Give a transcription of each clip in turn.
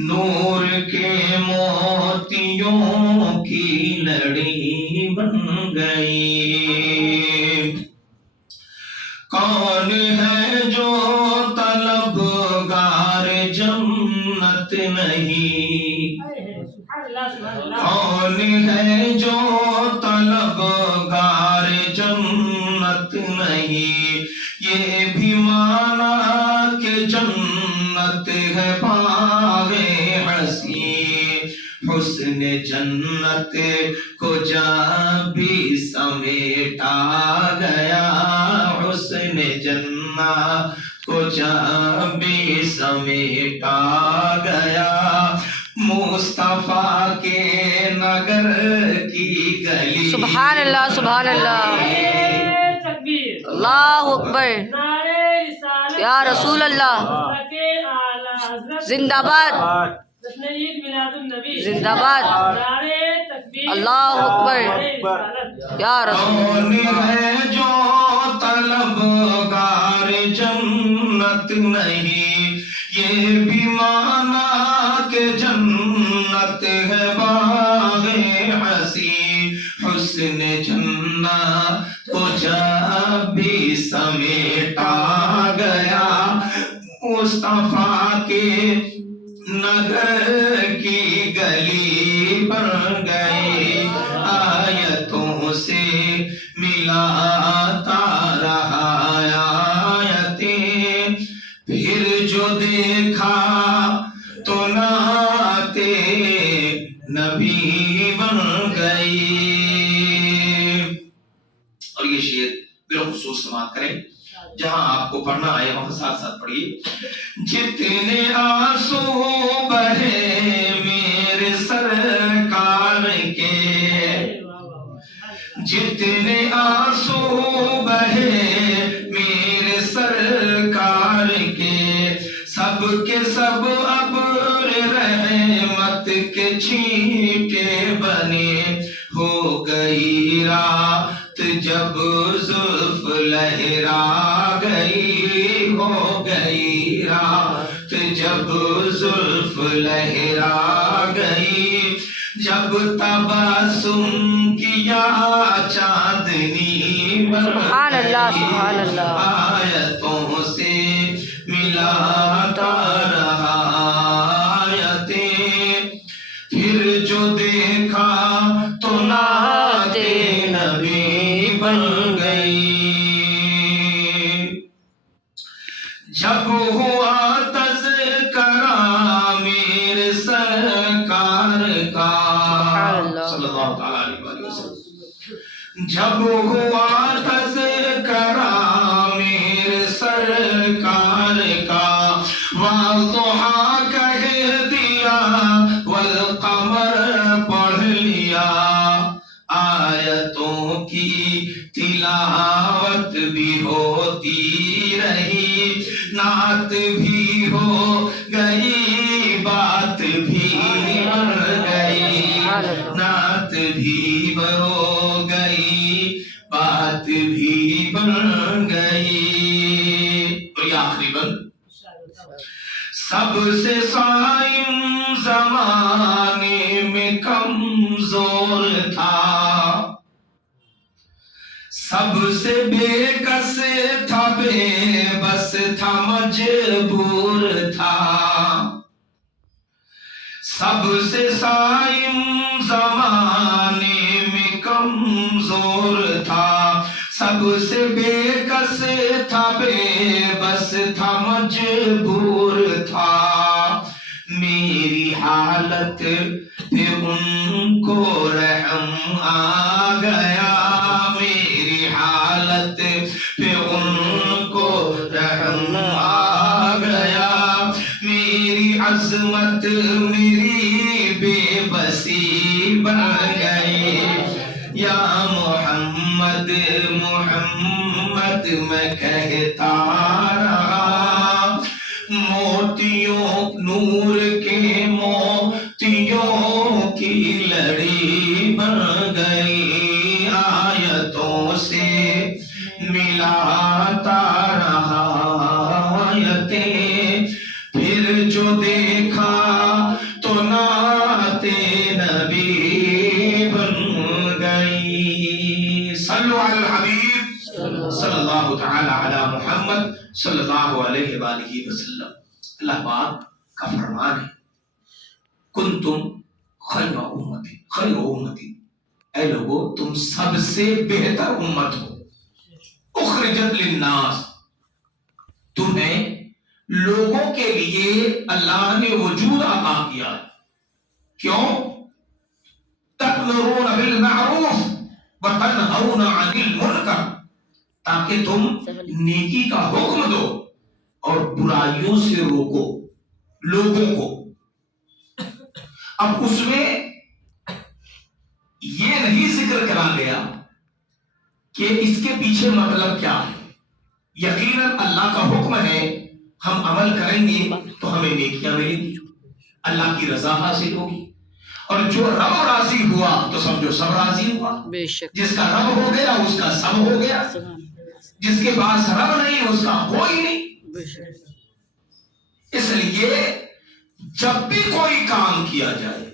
نور کے موتیوں کی لڑی بن گئی. کون ہے جو طلبگار جنت نہیں؟ کون ہے جو طلبگار جنت نہیں؟ یہ بھی مانا کہ جنت ہے باغ حسین. حسن جنت کو جب بھی سمیٹا گیا، حسن جنت کو جب بھی سمیٹا گیا، مصطفیٰ کے نگر کی گلی. سبحان اللہ سبحان اللہ، اللہ اکبر، یا رسول اللہ، زندہ باد زندہ باد، اللہ اکبر، یا رسول کون ہے جو طلبگار جنت نہیں؟ یہ بھی مانا کہ جنت ہے باغ حسین. حسن جنت کو جب بھی سمیٹا گیا، مصطفیٰ کے نگر کی گلی بن گئی. آیتوں سے ملاتا رہا آیتیں، پھر جو دیکھا تو نعتِ نبی بن گئی. اور یہ شعر بالخصوص سماعت کریں، جہاں آپ کو پڑھنا آئے وہاں ساتھ ساتھ پڑھیے. جتنے آنسو بہے میرے سرکار کے، جتنے آنسو بہے میرے سرکار کے، سب کے سب ابر رحمت کے چھینٹے بنے. ہو گئی رات جب زلف لہرا گئی، ہو گئی رات جب زلف لہرا گئی، جب تبسم کیا چاندنی بن سبحان اللہ سبحان اللہ. آیتوں سے ملاتا رہا آیتیں، پھر جو دیکھا تو نعتِ نبی بن گئی. جب ہوا تذکرہ میرے سرکار کا صلی اللہ علیہ وسلم، جب ہوا تذکرہ میرے سرکار کا، والضحیٰ کہہ دیا والقمر پڑھ لیا، آیتوں کی تلاوت بھی ہوتی رہی، نعت بھی ہو گئی، بات بھی بن گئی، نعت بھی ہو گئی، بات بھی بن گئی. اور یہ آخری بند، سب سے صائم زمانے میں کمزور تھا، سب سے بے کس تھا، بے بس تھا، مجبور تھا. سب سے صائم زمانے میں کمزور تھا، سب سے بے کس تھا، بے بس تھا، مجبور تھا. میری حالت پہ ان کو رحم آ گیا، میری حالت پہ ان کو رحم آ گیا. میری عظمت میری بے بسی بن گئی. یا محمد محمد میں کہتا رہا، موتیوں نور کے موتیوں کی لڑی بن گئی. آیتوں سے ملاتا رہا آیتیں، اللہ تعالی علی محمد صلی اللہ علیہ وآلہ وسلم. اللہ پاک کا فرمان ہے کنتم خیر امتی، خیر امتی، اے لوگو تم سب سے بہتر امت ہو، اخرجت للناس، تمہیں لوگوں کے لیے اللہ نے وجود عطا کیا. کیوں؟ تأمرون بالمعروف وتنہون عن المنکر، تاکہ تم نیکی کا حکم دو اور برائیوں سے روکو لوگوں کو. اب اس میں یہ نہیں ذکر کرا گیا کہ اس کے پیچھے مطلب کیا ہے. یقیناً اللہ کا حکم ہے، ہم عمل کریں گے تو ہمیں نیکیاں ملیں گی، اللہ کی رضا حاصل ہوگی، اور جو رب راضی ہوا تو سمجھو سب راضی ہوا. بے شک. جس کا رب ہو گیا اس کا سب ہو گیا، جس کے پاس رب نہیں اس کا کوئی نہیں. بے شک. اس لیے جب بھی کوئی کام کیا جائے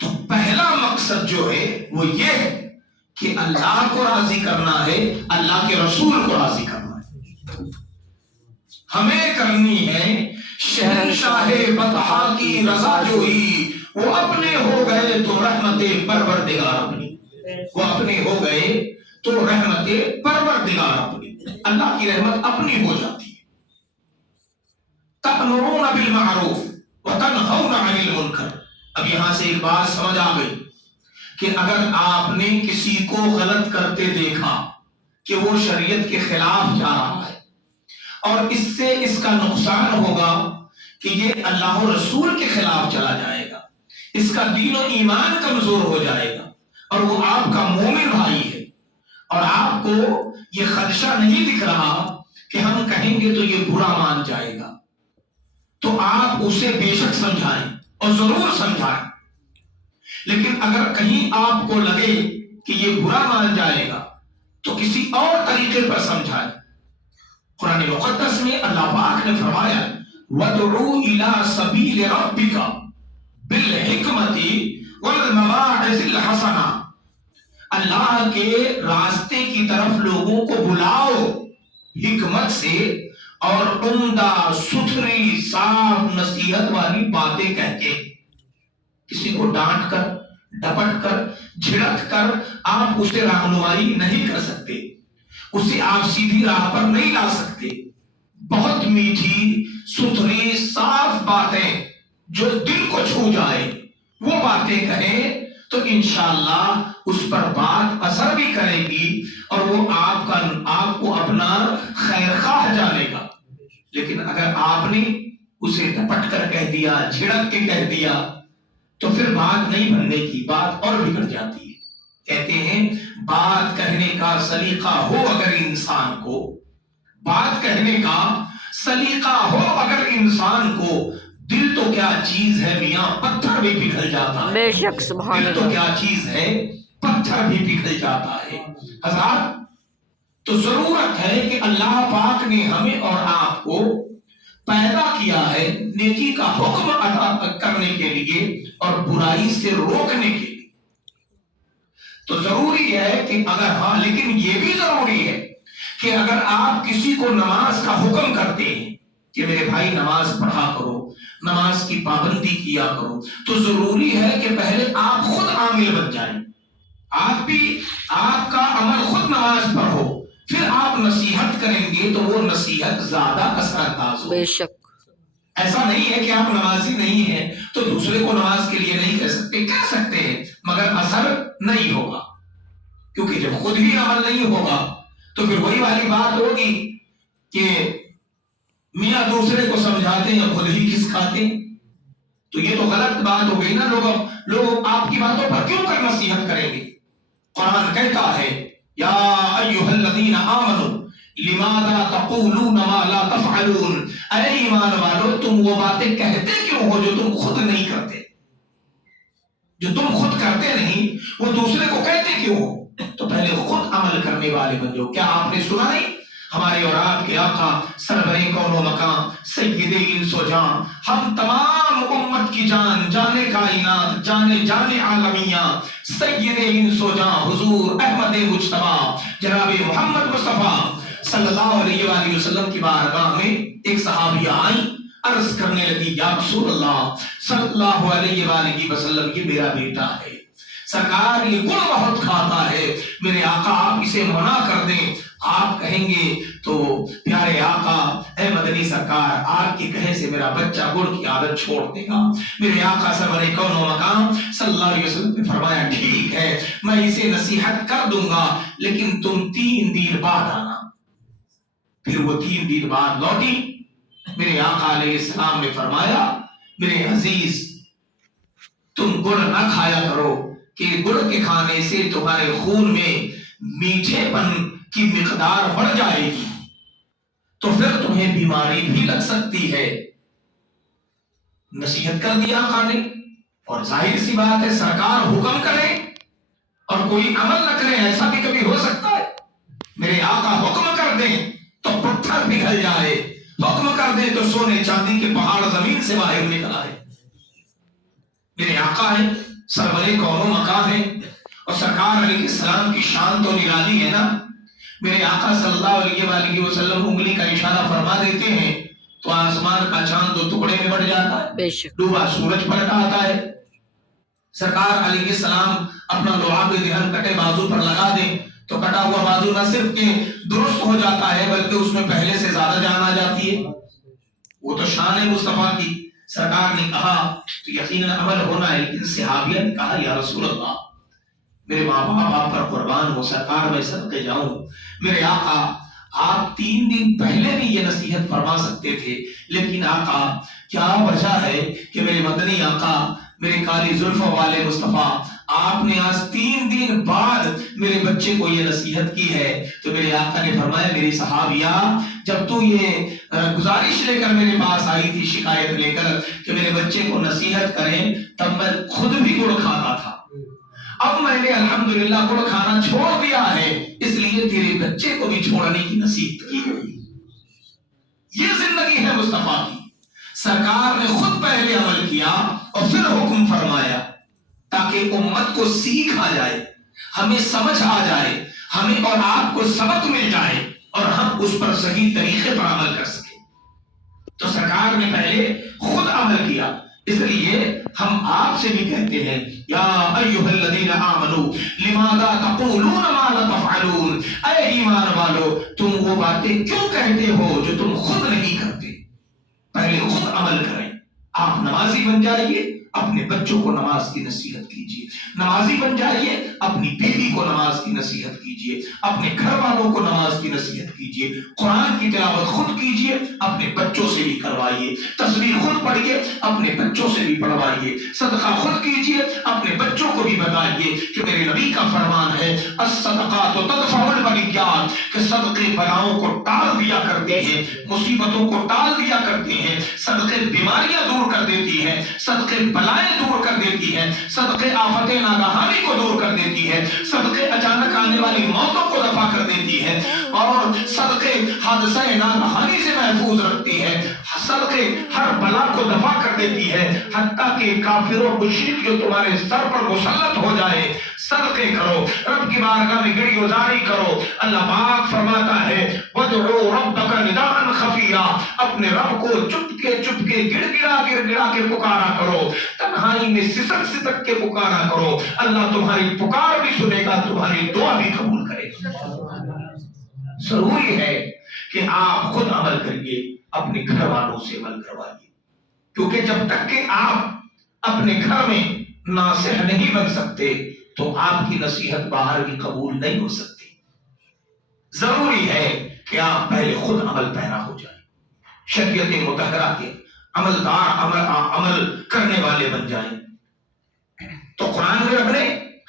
تو پہلا مقصد جو ہے وہ یہ ہے کہ اللہ کو راضی کرنا ہے، اللہ کے رسول کو راضی کرنا ہے. ہمیں کرنی ہے شہنشاہ بطحا کی رضا جوئی، وہ اپنے ہو گئے تو رحمت پروردگار اپنی، وہ اپنے ہو گئے تو رحمت پروردگار اپنی، اللہ کی رحمت اپنی ہو جاتی ہے. تأمرون بالمعروف وتنہون عن المنکر. اب یہاں سے ایک بات سمجھ آ گئی کہ اگر آپ نے کسی کو غلط کرتے دیکھا کہ وہ شریعت کے خلاف جا رہا ہے اور اس سے اس کا نقصان ہوگا کہ یہ اللہ و رسول کے خلاف چلا جائے گا، اس کا دین و ایمان کمزور ہو جائے گا، اور وہ آپ کا مومن بھائی ہے، اور آپ کو یہ خدشہ نہیں دکھ رہا کہ ہم کہیں گے تو یہ برا مان جائے گا، تو آپ اسے بے شک سمجھائیں اور ضرور سمجھائیں. لیکن اگر کہیں آپ کو لگے کہ یہ برا مان جائے گا تو کسی اور طریقے پر سمجھائیں. قرآن مقدس میں اللہ پاک نے فرمایا وَادْعُوا إِلَىٰ سَبِيلِ رَبِّكَ بِالْحِکْمَةِ وَالْمَوَاعِظِ الْحَسَنَةِ، اللہ کے راستے کی طرف لوگوں کو بلاؤ حکمت سے اور عمدہ ستھری صاف نصیحت والی باتیں کہہ کے. کسی کو ڈانٹ کر ڈپٹ کر جھڑک کر آپ اسے رہنمائی نہیں کر سکتے، اسے آپ سیدھی راہ پر نہیں لا سکتے. بہت میٹھی ستھری صاف باتیں جو دل کو چھو جائے وہ باتیں کہیں تو انشاءاللہ اس پر بات اثر بھی کرے گی اور وہ آپ کو اپنا خیر خواہ جانے گا. لیکن اگر آپ نے اسے ڈپٹ کر کہہ دیا، جھڑک کے کہہ دیا تو پھر بات نہیں بننے کی، بات اور بگڑ جاتی ہے. کہتے ہیں بات کہنے کا سلیقہ ہو اگر انسان کو، بات کہنے کا سلیقہ ہو اگر انسان کو، دل تو کیا چیز ہے میاں، پتھر بھی پگھل جاتا ہے. بے شک سبحان دل تو اللہ. کیا چیز ہے، پتھر بھی پگھل جاتا ہے. حضرات تو ضرورت ہے کہ اللہ پاک نے ہمیں اور آپ کو پیدا کیا ہے نیکی کا حکم ادا کرنے کے لیے اور برائی سے روکنے کے لیے. تو ضروری ہے کہ لیکن یہ بھی ضروری ہے کہ اگر آپ کسی کو نماز کا حکم کرتے ہیں کہ میرے بھائی نماز پڑھا کرو، نماز کی پابندی کیا کرو، تو ضروری ہے کہ پہلے آپ خود عامل بن جائیں، آپ کا عمل خود نماز پر ہو، پھر آپ نصیحت کریں گے تو وہ نصیحت زیادہ اثر انداز ہو. بے شک. ایسا نہیں ہے کہ آپ نمازی نہیں ہیں تو دوسرے کو نماز کے لیے نہیں کہہ سکتے ہیں، مگر اثر نہیں ہوگا، کیونکہ جب خود ہی عمل نہیں ہوگا تو پھر وہی والی بات ہوگی کہ میاں دوسرے کو سمجھاتے ہیں خود ہی کس کھاتے. تو یہ تو غلط بات ہو گئی نا. لوگ آپ کی باتوں پر کیوں کر نصیحت کریں گے؟ قرآن کہتا ہے یا ایھا الذین آمنوا لماذا تقولون ما لا تفعلون، اے ایمان والو تم وہ باتیں کہتے کیوں ہو جو تم خود نہیں کرتے، جو تم خود کرتے نہیں وہ دوسرے کو کہتے کیوں ہو؟ تو پہلے خود عمل کرنے والے بن جاؤ. کیا آپ نے سنا نہیں ہمارے اور آپ کے آقا سرور کون و مکان سید انس و جان، ہم تمام امت کی جان، جانے کائنات، جانے عالمیہ، سید انس و جان حضور احمد مجتبی جناب محمد مصطفیٰ صلی اللہ علیہ وآلہ وسلم کی بارگاہ میں ایک صحابیہ آئی، عرض کرنے لگی یا رسول اللہ صلی اللہ علیہ وآلہ وسلم، یہ میرا بیٹا ہے، سرکار یہ گڑ بہت کھاتا ہے، میرے آقا آپ اسے منع کر دیں۔ آپ کہیں گے تو پیارے آقا اے مدنی سرکار آپ کے کہے سے میرا بچہ گڑ کی عادت چھوڑ دے گا۔ میرے آقا سرور کون و مقام صلی اللہ علیہ وسلم نے فرمایا ٹھیک ہے میں اسے نصیحت کر دوں گا، لیکن تم 3 دن بعد آنا۔ پھر وہ 3 دن بعد لوٹی۔ میرے آقا علیہ السلام نے فرمایا میرے عزیز تم گڑ نہ کھایا کرو کہ گڑ کے کھانے سے تمہارے خون میں میٹھے پن کی مقدار بڑھ جائے گی، تو پھر تمہیں بیماری بھی لگ سکتی ہے۔ نصیحت کر دیا آقا نے، اور ظاہر سی بات ہے سرکار حکم کرے اور کوئی عمل نہ کرے، ایسا بھی کبھی ہو سکتا ہے۔ میرے آقا حکم کر دیں تو پتھر پگھل جائے، حکم کر دیں تو سونے چاندی کے پہاڑ زمین سے باہر نکل آئے۔ میرے آقا ہیں، سرور کون و مقام ہے، اور سرکار علیہ السلام کی شان تو نرالی ہے نا۔ میرے آقا صلی اللہ علیہ وآلہ وسلم انگلی کا اشارہ فرما دیتے ہیں تو آسمان کا چاند 2 ٹکڑے میں بٹ جاتا ہے، ڈوبا سورج پلٹ آتا ہے۔ سرکار علیہ السلام اپنا لعاب دہن کٹے بازو پر لگا دیں تو کٹا ہوا بازو نہ صرف کہ درست ہو جاتا ہے بلکہ اس میں پہلے سے زیادہ جان آ جاتی ہے۔ وہ تو شان ہے مصطفیٰ کی۔ سرکار نے کہا تو یقیناً عمل ہونا ہے، لیکن صحابیہ نے کہا یا رسول اللہ میرے ماں باپ آپ پر قربان ہو، سرکار میں صدقے جاؤں۔ میرے آقا آپ 3 دن پہلے بھی یہ نصیحت فرما سکتے تھے، لیکن آقا کیا وجہ ہے کہ میرے مدنی آقا میرے کالی زلفوں والے مصطفیٰ آپ نے آج 3 دن بعد میرے بچے کو یہ نصیحت کی ہے؟ تو میرے آقا نے فرمایا میری صحابیہ جب تو یہ گزارش لے کر میرے پاس آئی تھی، شکایت لے کر کہ میرے بچے کو نصیحت کریں، تب میں خود بھی گڑ کھاتا تھا، اب میں نے الحمدللہ گڑ کھانا چھوڑ دیا ہے، اس لیے تیرے بچے کو بھی چھوڑنے کی نصیحت کی گئی۔ یہ زندگی ہے مصطفیٰ کی۔ سرکار نے خود پہلے عمل کیا اور پھر حکم فرمایا تاکہ امت کو سیکھ آ جائے، ہمیں سمجھ آ جائے، ہمیں اور آپ کو سبق مل جائے اور ہم اس پر صحیح طریقے پر عمل کر سکیں۔ تو سرکار نے پہلے خود عمل کیا، اس لیے ہم آپ سے بھی کہتے ہیں یا ایھا الذین آمنوا لماذا تقولون ما لا تفعلون، اے ایمان والو تم وہ باتیں کیوں کہتے ہو جو تم خود نہیں کرتے؟ پہلے خود عمل کریں۔ آپ نمازی بن جائیے، اپنے بچوں کو نماز کی نصیحت کیجیے، نمازی بن جائیے، اپنی بیوی کو نماز کی نصیحت کیجیے، اپنے گھر والوں کو نماز کی نصیحت کیجیے، قرآن کی تلاوت خود کیجیے، اپنے بچوں سے بھی کروائیے، تسبیح خود پڑھیے، اپنے بچوں سے بھی پڑھوائیے، صدقہ خود کیجیے، اپنے بچوں کو بھی بتائیے کہ میرے نبی کا فرمان ہے الصدقات تدفع البلیات، کہ صدقے بلاؤں کو ٹال دیا کرتے ہیں، مصیبتوں کو ٹال دیا کرتے ہیں، صدقے بیماریاں دور کر دیتی ہیں، صدقے بلائیں دور کر دیتی ہے، صدقے آفت ناگہانی کو دور کر دیتی ہے، صدقے اچانک آنے والی موتوں کو دفع کر دیتی ہے، اور صدقے حادثہ ناگہانی سے محفوظ رکھتی ہے، صدقے ہر بلا کو دفع کر دیتی ہے، حتیٰ کہ کافر و مشرک جو تمہارے سر پر مسلط ہو جائے، صدقے کرو، رب کی بارگاہ میں گڑی گزاری کرو۔ اللہ پاک فرماتا ہے وَادْعُوا رَبَّكَ نِدَاءً خَفِيًّا، اپنے رب کو چپکے چپکے گڑ گڑا کے پکارا کرو، تنہائی میں سسک سسک کے پکارا کرو، اللہ تمہاری پکار بھی سنے گا، تمہاری دعا بھی قبول کرے گا۔ ضروری ہے کہ آپ خود عمل کریے، اپنے گھر والوں سے عمل کروائیے، کیونکہ جب تک کہ آپ اپنے گھر میں ناصح نہیں بن سکتے تو آپ کی نصیحت باہر بھی قبول نہیں ہو سکتی۔ ضروری ہے کہ آپ پہلے خود عمل پیرا ہو جائیں، شریعت مطہرہ کے عمل کرنے والے بن جائیں۔ تو قرآن میں رب نے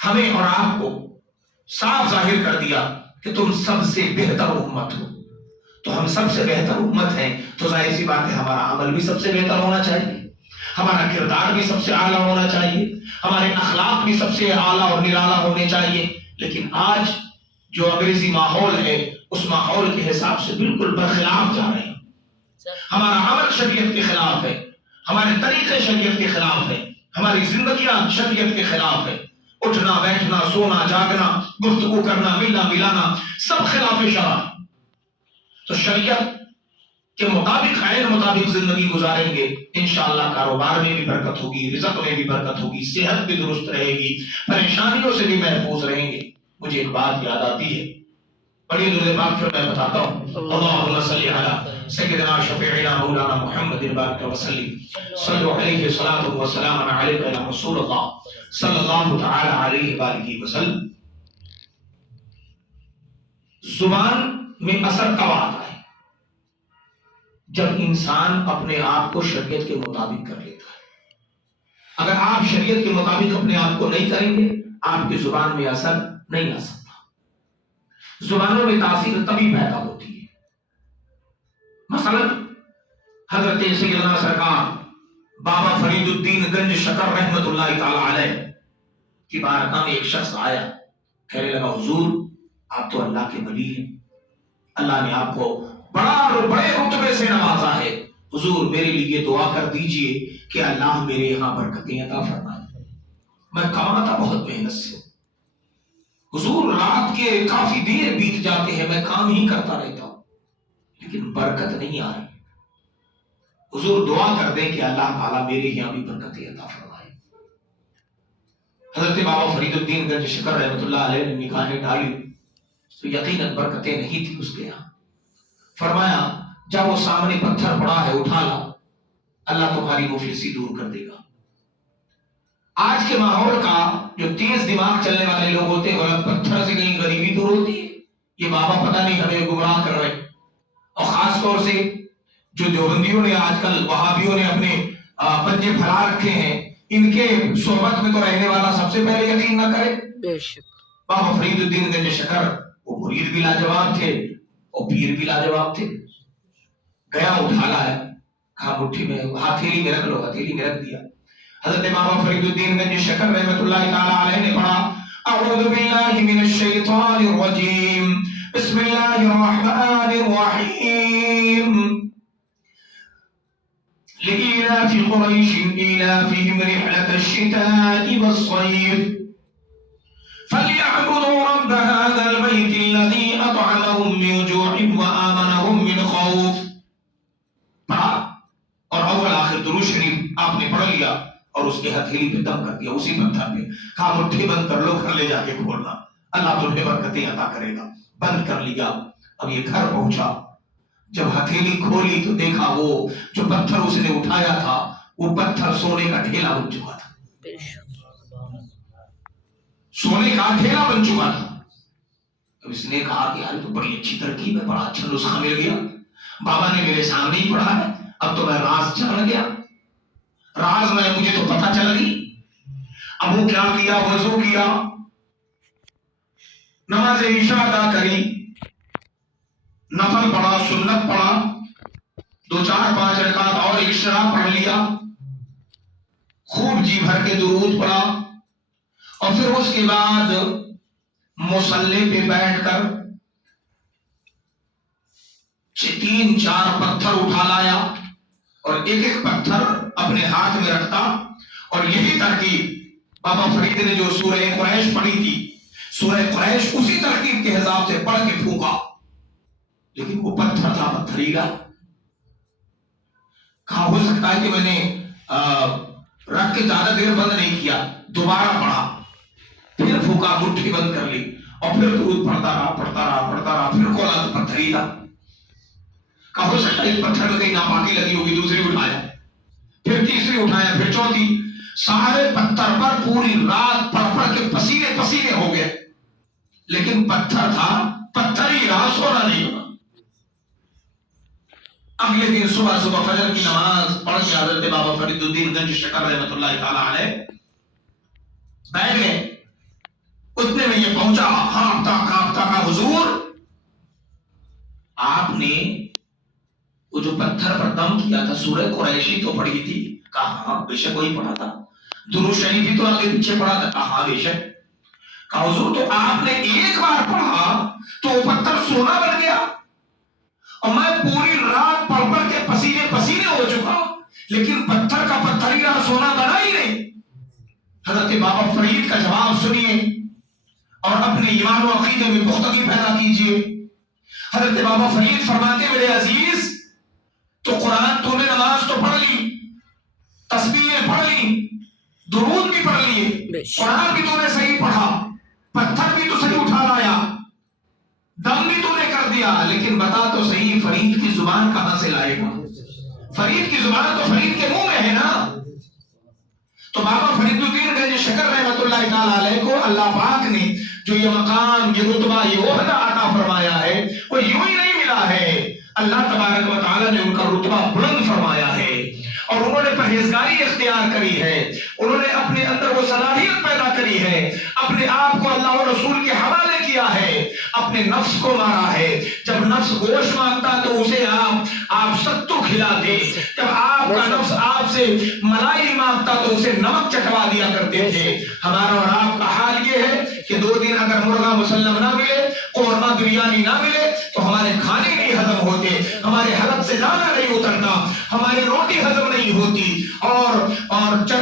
ہمیں اور آپ کو صاف ظاہر کر دیا کہ تم سب سے بہتر امت ہو، تو ہم سب سے بہتر امت ہیں، تو ظاہر سی بات ہے ہمارا عمل بھی سب سے بہتر ہونا چاہیے، ہمارا کردار بھی سب سے اعلیٰ ہونا چاہیے، ہمارے اخلاق بھی سب سے اعلیٰ اور نرالا ہونے چاہیے۔ لیکن آج جو انگریزی ماحول ہے اس ماحول کے حساب سے بالکل برخلاف جا رہے ہیں، ہمارا عمل شریعت کے خلاف ہے، ہمارے طریقے شریعت کے خلاف ہے، ہماری زندگیاں شریعت کے خلاف ہے، اٹھنا بیٹھنا سونا جاگنا گفتگو کرنا ملنا ملانا سب خلاف شرع۔ تو شریعت کے مطابق عین مطابق زندگی گزاریں گے انشاءاللہ کاروبار میں بھی برکت ہوگی، رزق میں بھی برکت ہوگی، صحت بھی درست رہے گی، پریشانیوں سے بھی محفوظ رہیں گے۔ مجھے ایک بات یاد آتی ہے، بڑی درود پاک پھر میں بتاتا ہوں۔ اللہم صلی علی سیدنا شفیعنا مولانا محمد بارک وسلم صلو علیہ صلاۃ و سلام علیک یا رسول اللہ صلی اللہ تعالی علیہ وآلہ وسلم۔ زبان میں اثر کب آتا ہے؟ جب انسان اپنے آپ کو شریعت کے مطابق کر لیتا ہے۔ اگر آپ شریعت کے مطابق اپنے آپ کو نہیں کریں گے، آپ کی زبان میں اثر نہیں آ سکتا۔ زبانوں میں تاثیر تبھی پیدا ہوتی ہے۔ مثلا حضرت سیدنا سرکار بابا فرید الدین گنج شکر رحمت اللہ تعالی علیہ کی بارگاہ میں ایک شخص آیا، کہنے لگا حضور آپ تو اللہ کے ولی ہیں، اللہ نے آپ کو بڑے رتبے سے نوازا ہے، حضور میرے لیے دعا کر دیجئے کہ اللہ میرے یہاں برکتیں عطا فرمائے۔ میں کماتا بہت محنت سے، حضور رات کے کافی دیر بیت جاتے ہیں، میں کام ہی کرتا رہتا ہوں لیکن برکت نہیں آ رہی، حضور دعا کر دیں کہ اللہ تعالیٰ میرے یہاں بھی برکتیں عطا فرمائے۔ حضرت بابا فرید الدین گنج شکر رحمت اللہ علیہ نے نگاہیں ڈالی تو یقیناً برکتیں نہیں تھی اس کے یہاں۔ فرمایا جب وہ سامنے پتھر پڑا ہے اٹھا لا، اللہ تمہاری مفلسی دور کر دے گا۔ آج کے ماحول کا جو تیز دماغ چلنے والے لوگ ہوتے ہیں، پتھر سے کہیں غریبی دور ہوتی ہے، یہ بابا پتہ نہیں ہمیں گمراہ کر رہے ہیں۔ اور خاص طور سے جو دیوبندیوں نے آج کل وہابیوں نے اپنے پنجے پھیلا رکھے ہیں، ان کے صحبت میں تو رہنے والا سب سے پہلے یقین نہ کرے۔ بے شک بابا فرید الدین گنج شکر وہ مرید بھی لاجواب تھے اور پیر بھی لاجواب تھے۔ گیا اٹھا لایا، کہا مٹھی میں ہتھیلی میں رکھ لو، ہتھیلی میں رکھ دیا۔ حضرت بابا فرید الدین گنج شکر رحمت اللہ تعالی علیہ نے پڑھا اعوذ باللہ من الشیطان الرجیم بسم اللہ الرحمن الرحیم لإيلاف قریش إيلافهم رحلة الشتاء والصيف فليعبدوا رب هذا البيت الذي أطعمهم من جوع وآمنهم من خوف۔ پڑھا اور اول آخر درود شریف آپ نے پڑھ لیا اور اس کے ہتھیلی پہ دم کر دیا، اسی پتھر پہ، کہا مٹھی بند کر لو، گھر لے جا کے کھولنا، اللہ تمہیں برکتیں عطا کرے گا۔ بند کر لیا۔ اب یہ گھر پہنچا، جب ہتھیلی کھولی تو دیکھا وہ جو پتھر اس نے اٹھایا تھا وہ پتھر سونے کا ڈھیلا بن چکا تھا، سونے کا ڈھیلا بن چکا تھا۔ اب اس نے کہا کہ یار تو بڑی اچھی ترکیب ہے، بڑا اچھا نسخہ مل گیا، بابا نے میرے سامنے ہی پڑھا ہے، اب تو میں راز جان گیا، راز میں مجھے تو پتہ چل گئی۔ اب وہ کیا کیا، وضو کیا، نماز عشاء ادا کری، نفل پڑھا، سنت پڑھا، 2-4-5 رکعت اور عشاء پڑھ لیا، خوب جی بھر کے درود پڑھا، اور پھر اس کے بعد مصلی پہ بیٹھ کر 3-4 پتھر اٹھا لایا اور ایک ایک پتھر اپنے ہاتھ میں رکھتا، اور یہی ترکیب بابا فرید نے جو سورہ قریش پڑھی تھی، سورہ قریش اسی ترکیب کے حساب سے پڑھ کے پھونکا، لیکن وہ پتھر تھا پتھریلا۔ کہا ہو سکتا ہے کہ میں نے رکھ کے زیادہ دیر بند نہیں کیا، دوبارہ پڑھا، پھر پھونکا، مٹھی بند کر لی، اور پھر درود پڑھتا رہا، پھر کھولا تو پتھریلا۔ کہا ہو سکتا ہے اس پتھر میں کہیں ناپاکی لگی ہوگی، دوسری اٹھایا، پھر تیسری اٹھایا، پھر چوتھی، سارے پتھر پر پوری رات پڑھ کے پسینے پسینے ہو گئے، لیکن پتھر تھا، پتھر ہی رہا، سونا نہیں ہونا۔ اگلے دن صبح فجر کی نماز پڑھ کے حضرت بابا فرید الدین گنج شکر رحمت اللہ تعالی علیہ بیٹھ گئے، اتنے میں یہ پہنچا، کانپتا کا حضور آپ نے وہ جو پتھر پر دم کیا تھا سورہ قریشی تو پڑھی تھی؟ کہا ہاں بے شک وہی پڑھا تھا۔ درود شریف بھی تو آگے پیچھے پڑھا تھا؟ کہا ہاں بے شک۔ کہا حضور تو آپ نے ایک بار پڑھا تو وہ پتھر سونا بن گیا، اور میں پوری رات پڑھ کے پسینے پسینے ہو چکا ہوں، لیکن پتھر کا پتھر ہی رہا، سونا بنا ہی نہیں۔ حضرت بابا فرید کا جواب سنیے اور اپنے ایمان و عقیدے میں پختگی پیدا کیجیے۔ حضرت بابا فرید فرماتے میرے عزیز تو قرآن تو نے نماز تو پڑھ لی، تسبیحیں پڑھ لی، درود بھی پڑھ لیے، قرآن بھی تو نے صحیح پڑھا، پتھر بھی تو صحیح اٹھا لایا، دم بھی تو نے کر دیا، لیکن بتا تو صحیح فرید کی زبان کہاں سے لائے گا؟ فرید کی زبان تو فرید کے منہ میں ہے نا۔ تو بابا فرید الدین گنج شکر رحمۃ اللہ تعالی علیہ کو اللہ پاک نے جو یہ مقام، یہ رتبہ، یہ عہدہ عطا فرمایا ہے وہ یوں ہی نہیں ملا ہے، اللہ تبارک و تعالی نے ان کا رتبہ بلند فرمایا ہے، اور انہوں نے پرہیزگاری اختیار کری ہے، انہوں نے اپنے اندر وہ صلاحیت پیدا کری ہے، اپنے آپ کو اللہ و رسول کے حوالے کیا ہے، اپنے نفس کو مارا ہے۔ جب نفس گوشت مانگتا تو اسے آپ ستو کھلاتے، جب آپ کا نفس آپ سے ملائی مانگتا تو اسے نمک چٹوا دیا کرتے تھے۔ ہمارا اور آپ کا حال یہ ہے کہ 2 دن اگر مرغا مسلم نہ ملے، قورمہ بریانی نہ ملے تو ہمارے کھانے نہیں ہضم ہوتے، ہمارے حلق سے دانہ نہیں اترتا، ہماری روٹی ہضم نہیں ہوتی، اور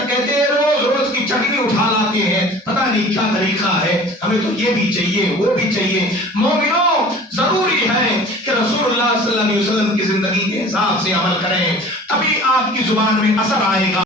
کہتے ہیں روز کی چٹنی اٹھا لاتے ہیں، پتہ نہیں کیا طریقہ ہے، ہمیں تو یہ بھی چاہیے وہ بھی چاہیے۔ مومنوں، ضروری ہے کہ رسول اللہ صلی اللہ علیہ وسلم کی زندگی کے حساب سے عمل کریں، تبھی آپ کی زبان میں اثر آئے گا۔